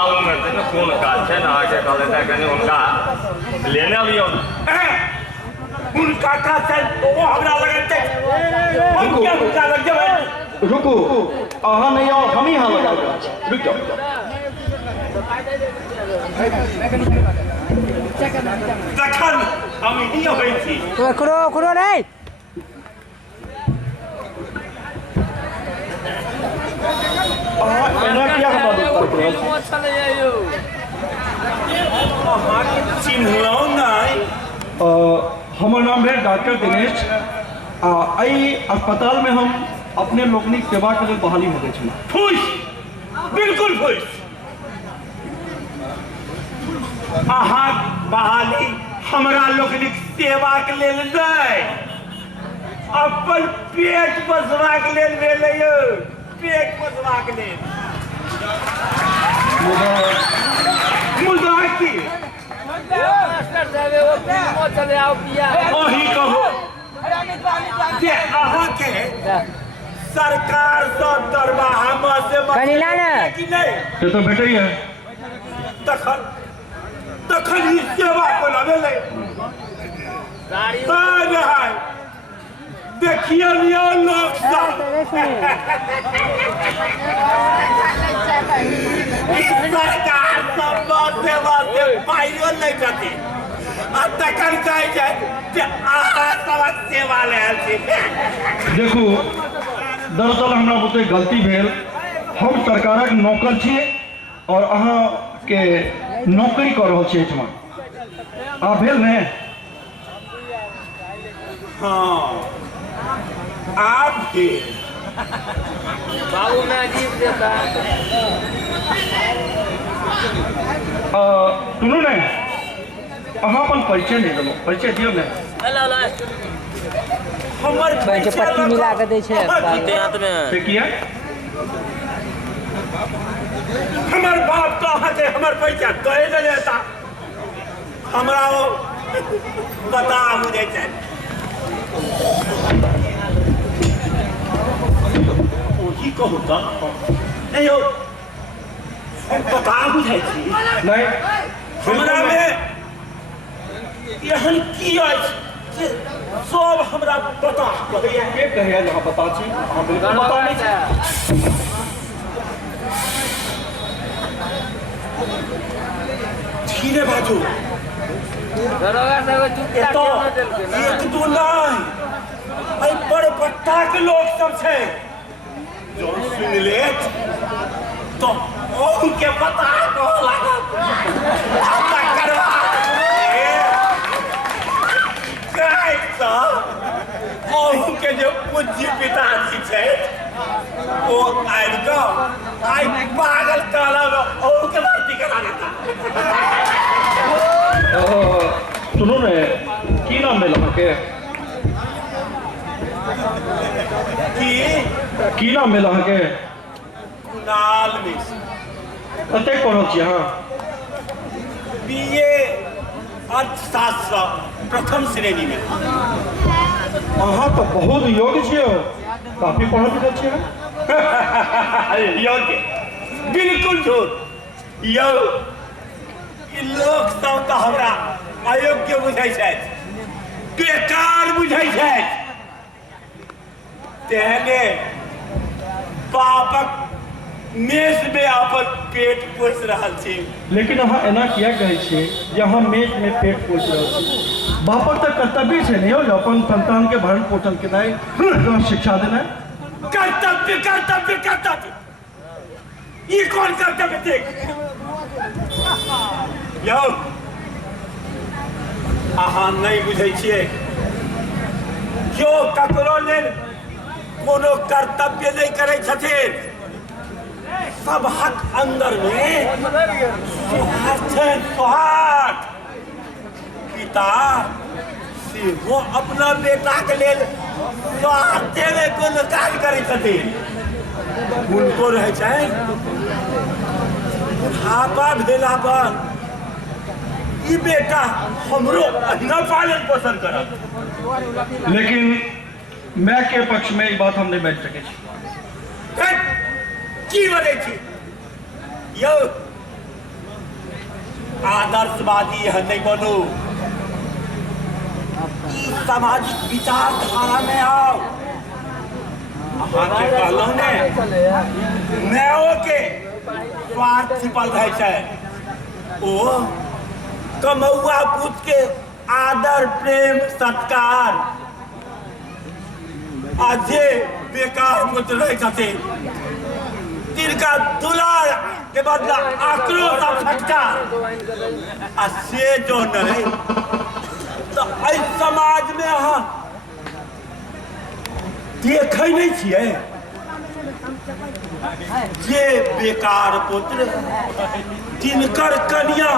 गाँव में से कौन काज है ना आगे कह लेता कहीं उनका लेने अभी उनका का से वो हमरा लगते हम क्या उनका लग जाए रुको अहाँ नहीं आओ हम ही यहाँ लगा रुक जाओ तखन हम ही होई थी करो नहीं एना किया हम बात कर चिन्हलो नहीं हमार नाम है डॉक्टर दिनेश आई अस्पताल में हम अपने लोकनिक सेवा के लिए बहाली हो गए छी खुश बिल्कुल खुश अहाँ बहाली हमरा लोकनिक सेवा के लेल नहीं अपन पेट बसवा के लेल भेलै यौ पेट बसवा के लेल मुदा की ओही कहो जे अहाँ के सरकार से दरबाहा में से कि नहीं ये तो बेटे ही है तखन ही सेवा को लगे देखिए लोग सब सरकार सब बाते पाइयो नहीं जाती तखन कहे जे अहाँ सब सेवा ले देखू दरअसल हमरा बुते गलती भेल हम सरकारक नौकर छी और अहाँ के नौकरी कर रहल छी एठमा आ भेल ने हाँ आप भी बाबू में अजीब देता सुनू ने अहाँ अपन परिचय नहीं देलो परिचय दियो ने हमर पट्टी मिला के दै छै हाथ में से किया हमर बाप तो अहाँ के हमर पैसा कहे दे देता हमरा वो बता मुझे चाहिए ओही को होता नहीं हो बता बुझे छी नहीं हमरा में यहन की अछि जे सब हमरा बता कहैया के कहैया जहाँ पता छी अहाँ बिल्कुल पता नहीं छी धीरे बाजू तो एक दू नहीं आई बड़े पट्टा के लोग सब छे जो सुन ले तो उनके पता को लागत आता करवा कैसा उनके जो पूज्य पिताजी छे वो आइब को आई पागल काला में उनके भर्ती करा देता सुनो ने की नाम मिला के की नाम मिला के कुणाल मिश्र कते पढ़ल छी अहाँ बीए अर्थशास्त्र प्रथम श्रेणी में अहाँ तो बहुत योग्य छियै काफी पढ़ल लिखल छियै योग्य बिल्कुल झूठ यौ ई लोग सब तो हमरा अयोग्य बुझै छथि बेकार बुझै छथि तेहने पापक मेष में अपन पेट पोष रहल छी लेकिन अहाँ एना किया कहै छियै जे अहाँ मेज में पेट पोष रहल छी बापक तऽ कर्तव्य छै ने जो अपन संतान के भरण पोषण केनाइ शिक्षा देनाइ कर्तव्य कर्तव्य कर्तव्य ई कोन कर्तव्य देख यौ अहाँ नहीं बुझै छियै क्यों ककरो लेल कोनो कर्तव्य नहीं करै छथिन सब हक अंदर में स्वार्थ पिता से वो अपना बेटा के लेल स्वार्थ में कोनो काज करै छथिन उनको रहे छै बुढ़ापा भेला पर ई बेटा हमरो न पालन पोषण करत लेकिन मैं के पक्ष में ई बात हम नहीं बैठ सके छी की बनै छी यौ आदर्शवादी है नहीं बनो, सामाजिक विचारधारा में आओ। अहाँ के कहलहुँ ने मायो के स्वार्थ छिपल रहे छै, ओ कमौआ पुत के आदर प्रेम सत्कार आ जे बेकार पुत्र रहे छथिन तिनका दुलार के बदला आक्रोश आ फटकार आ से जो नहीं तो एहि समाज में अहाँ देखै नहीं छियै जे बेकार पुत्र जिनकर कन्या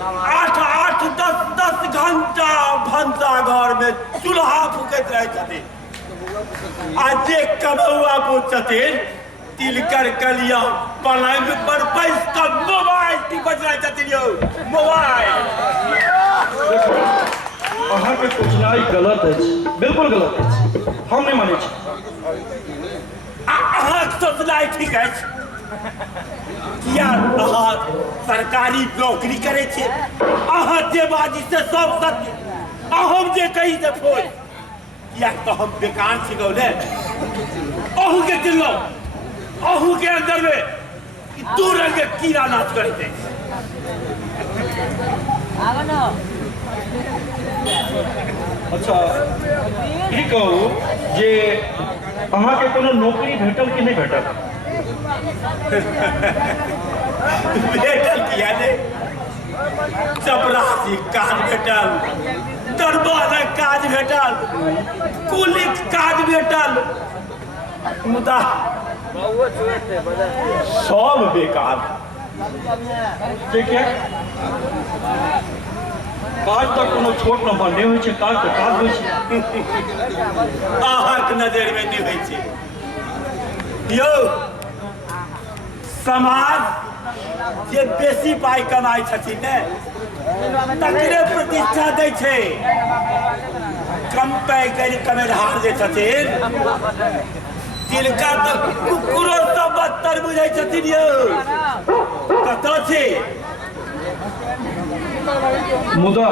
8-8, 10-10 घंटा भंसाघर में चूल्हा फूकैत रहे छथिन, आ जे कमौआ पुत्र छथिन तिनकर कन्या पलंग पर बैस कर मोबाइल टिपैत रहे छथिन। यौ मोबाइल अहाँ के सोचनाइ गलत अछि, बिल्कुल गलत अछि, हम नहीं मानै छी। अहाँ सोचनाइ ठीक अछि, किया अहाँ सरकारी नौकरी करे छे, अहाँ जे बाजी से सब सत्य, हम जे कही से फोड़, किया तो हम बेकार छिगौ ने, अहू के दिलो, अहू के अंदर में दू रंग के कीड़ा नाच करे थे। अच्छा ई कहू जे अहाँ के कोनो नौकरी भेटल कि नहीं भेटल? भेटल किया ने, चपरासी काज भेटल, दरबारक काज भेटल, कुलीक काज भेटल, मुदा सब बेकार। ठीक है, काज तो कोनो छोट नंबर नहीं होइ छै, काज तो काज होइ छै। अहाँक नजर में नहीं होइ छै यौ। समाज जे बेसी पाई कमाई छथिन ने तकरे प्रतिष्ठा दै छै, कम पाई करी कमेधार जे छथिन तिनका तो कुकुरो से बदतर बुझै छथिन। यौ कतऽ छै? मुदा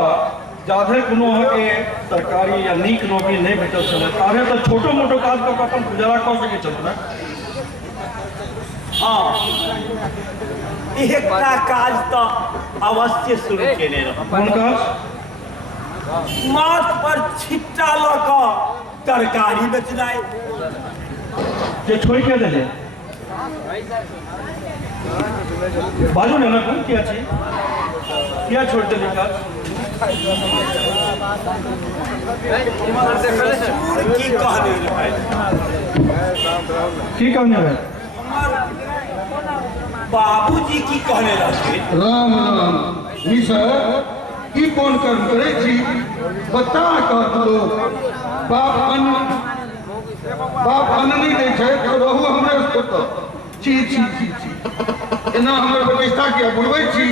जाधे कोनो अहाँके सरकारी या नीक नौकरी नहीं भेटल छलै ताधे तो छोटो मोटो काज कऽ अपन गुजारा कऽ सकै छलहुँ ने। हाँ, एकटा काज तो अवश्य शुरू केने रहब। कोन काज? माथ पर छिट्टा लऽ कऽ तरकारी बेचनाइ। जे छोड़ के देले बाजू ने ना, कोन किया छी, किया छोड़ देले काज? की कहने रहे? की कहने रहे? बाबूजी की कहने रहे? राम राम निशा की कोन कर्म करे छी बता कह दो। बाप अन्न नहीं दे छै तो रहू हमरे तो छी छी छी छी एना हमर प्रतिष्ठा किया बुलबै छी।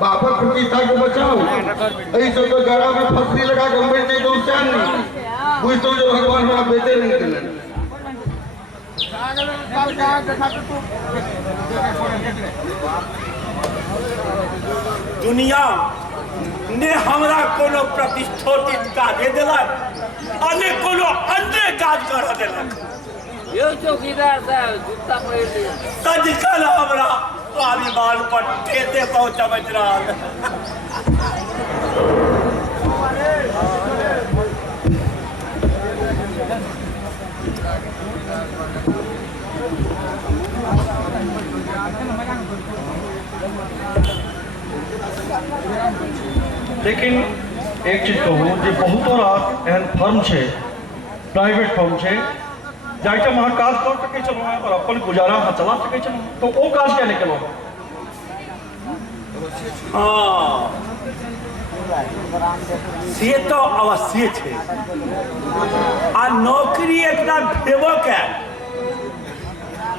बापक प्रतिष्ठा को बचाओ, ऐसे तो गड़ा में फसली लगा के मर जाए तो उससे नहीं बुझ तो जो भगवान हमरा बेटे नहीं देने। दुनिया ने हमरा कोनो प्रतिष्ठित काजे देलक, अन्य कोनो अन्य काज कर देलक। यो चौकीदार साहब जूता पहिर लिया। सदिखन हमरा स्वाभिमान पर ठेते पहुंचबैत रहल। लेकिन एक चीज कहूँ जे बहुत रास एहन फर्म छै, प्राइवेट फर्म छै जाहिठाम अहाँ काज कर सकै छलहुँ हैं और अपन गुजारा अहाँ चला सकै छलहुँ, तो ओ काज किया नहीं केलहुँ? हाँ, से तो अवश्य छै। आ नौकरी एकटा भेबो कैल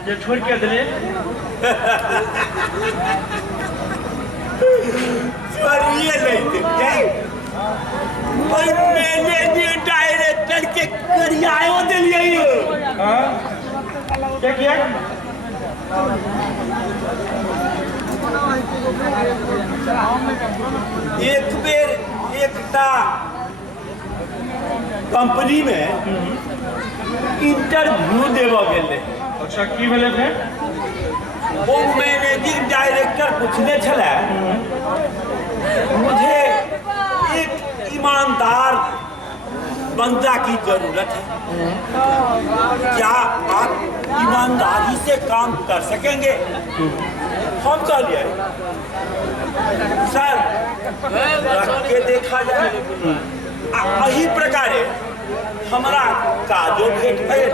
जे छोड़ के दिले छोड़िए नहीं देंगे। और मैंने डायरेक्टर के करियायो दिलिए। क्या किया? एक बेर एकटा कंपनी में इंटरव्यू देवा गेले। अच्छा की भेलै फेर? वो मैनेजिंग डायरेक्टर पूछने छले, मुझे एक ईमानदार बंदा की जरूरत है, क्या आप ईमानदारी से काम कर सकेंगे? हम कह लिए सर रख के देखा जाए। यही प्रकार हमारा काजो भेट भेल,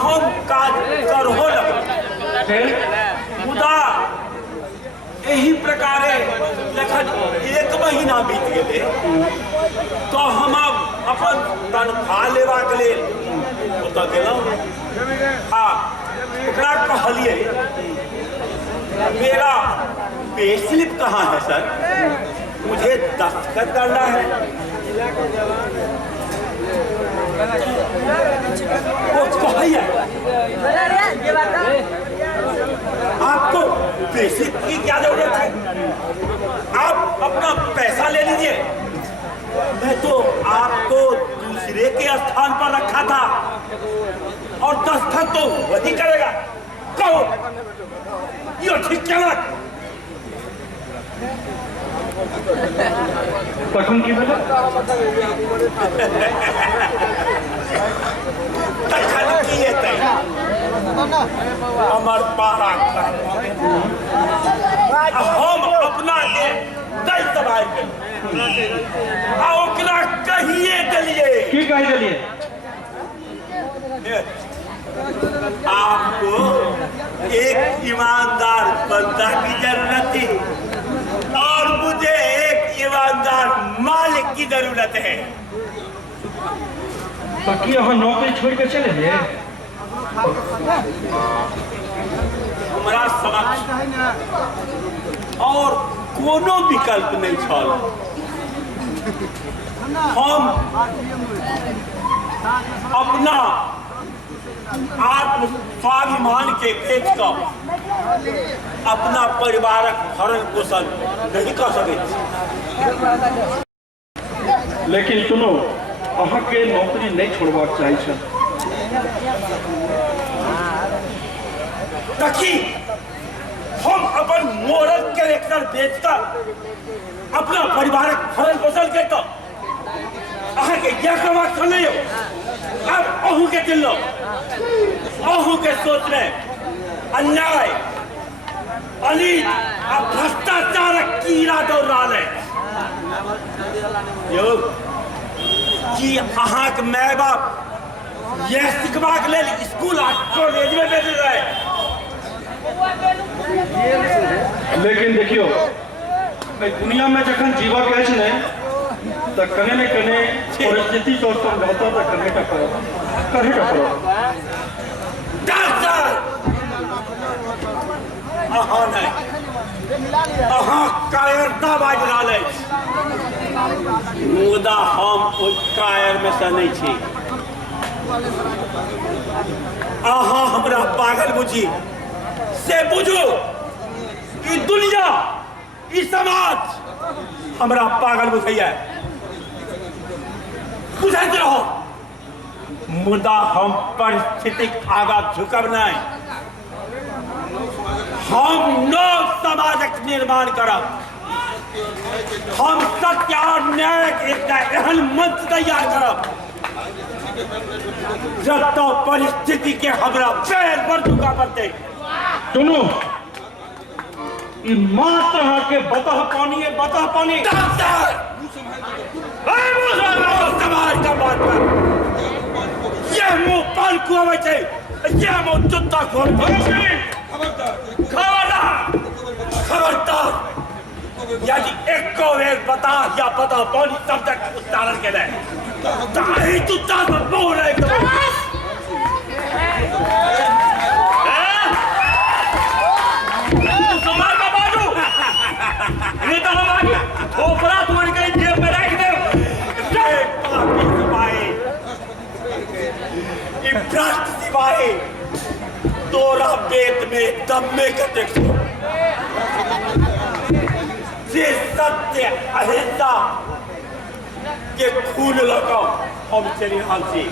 हम काज करहो लगे। मुदा यही प्रकार जखन 1 महीना बीत गए तो हम अपन तनख्वाह लेबाक लेल ओतऽ गेलहुँ आ ओकरा कहलिए मेरा पे स्लिप कहाँ है सर, मुझे दस्तखत करना है। वो कहिए आपको पे स्लिप की क्या जरूरत है, आप अपना पैसा ले लीजिए। मैं तो आपको दूसरे के स्थान पर रखा था और दस्तखत तो वही करेगा। कहो ये ठीक क्या लग? तखन की भेलै? तखन की हेतै? हमर पारा हम अपना के दई दबाई आ ओकरा कहिए देलिए। की कहि देलिए? आपको एक ईमानदार बंदा की जरूरत थी और मुझे एक ईमानदार मालिक की जरूरत है। तो की अहाँ नौकरी छोड़ के चले गए? हमारा समक्ष और कोनो विकल्प नहीं छल। हम अपना आत्म स्वाभिमान के बेच कर अपना परिवारक भरण पोषण नहीं कर सके। लेकिन सुनो, अहाँ के नौकरी नहीं छोड़बाक चाही छल। ताकि हम अपन मोरल कैरेक्टर बेचकर अपना परिवारक भरण पोषण के तो के क्या करवा नहीं हो। अब अहू के दिल लो, अहू के सोच में अन्याय अनित और भ्रष्टाचार कीड़ा दौड़ रहा है। यो कि अहाँ के माय बाप यह सिखबाक लेल स्कूल आ कॉलेज में भेज रहे। लेकिन देखियो, दुनिया में जखन जीवा के अछि ने तो कने न कने परिस्थिति तो समझौता तो करने का पड़ो। डॉक्टर अहाँ नहीं, अहाँ कायरता बाज रहा है। मुदा हम उस कायर में से नहीं छी। अहाँ हमरा पागल बुझी से बुझो कि दुनिया ई समाज हमरा पागल बुझैया। बुझाते रहो, मुदा हम परिस्थितिक आगा झुकब नहीं। हम नव समाजक निर्माण करब। हम सत्य और न्याय के एक एहन मंच तैयार करब जब तो परिस्थिति के हमरा पैर पर झुका पड़ते। सुनो, मात्र के बतह पानी है, बतह पानी। समाज का बात कर, ये मुंह पाल खुआवे छे, ये मुंह जुत्ता खुआवे छे। खबरदार यदि एक बता या बता पानी तब तक उच्चारण के लिए ताही जुत्ता पर बोल रहे। खोपड़ा तोड़ के जेब में रख दे। भ्रष्ट सिवाय तोरा पेट में दम में कटे। सत्य अहिंसा के खून लगा हम चली हांसी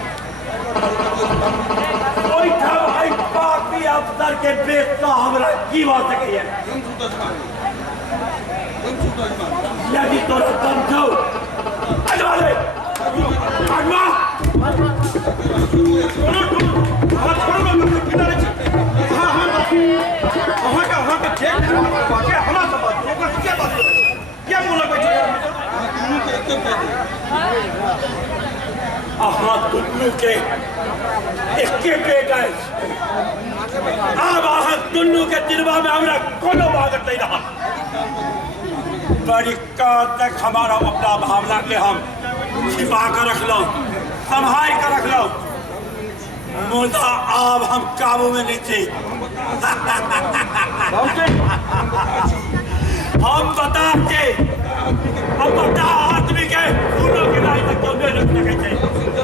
कोई भाई पापी अफसर के बेटा हमरा की बात है यदि तोरा समझो अजवाले अगवा दुनू के एके बेटा अब अहाँ दुनू के दिलवा में हमरा कोनो भागत नहीं रहा बड़ी काल तक हमारा अपना भावना के हम छिपा कर रख लो संभाल कर रख लो मुदा अब हम काबू में नहीं थे हम बता के हम बता आदमी के फूलों के लाई तक क्यों नहीं रख सके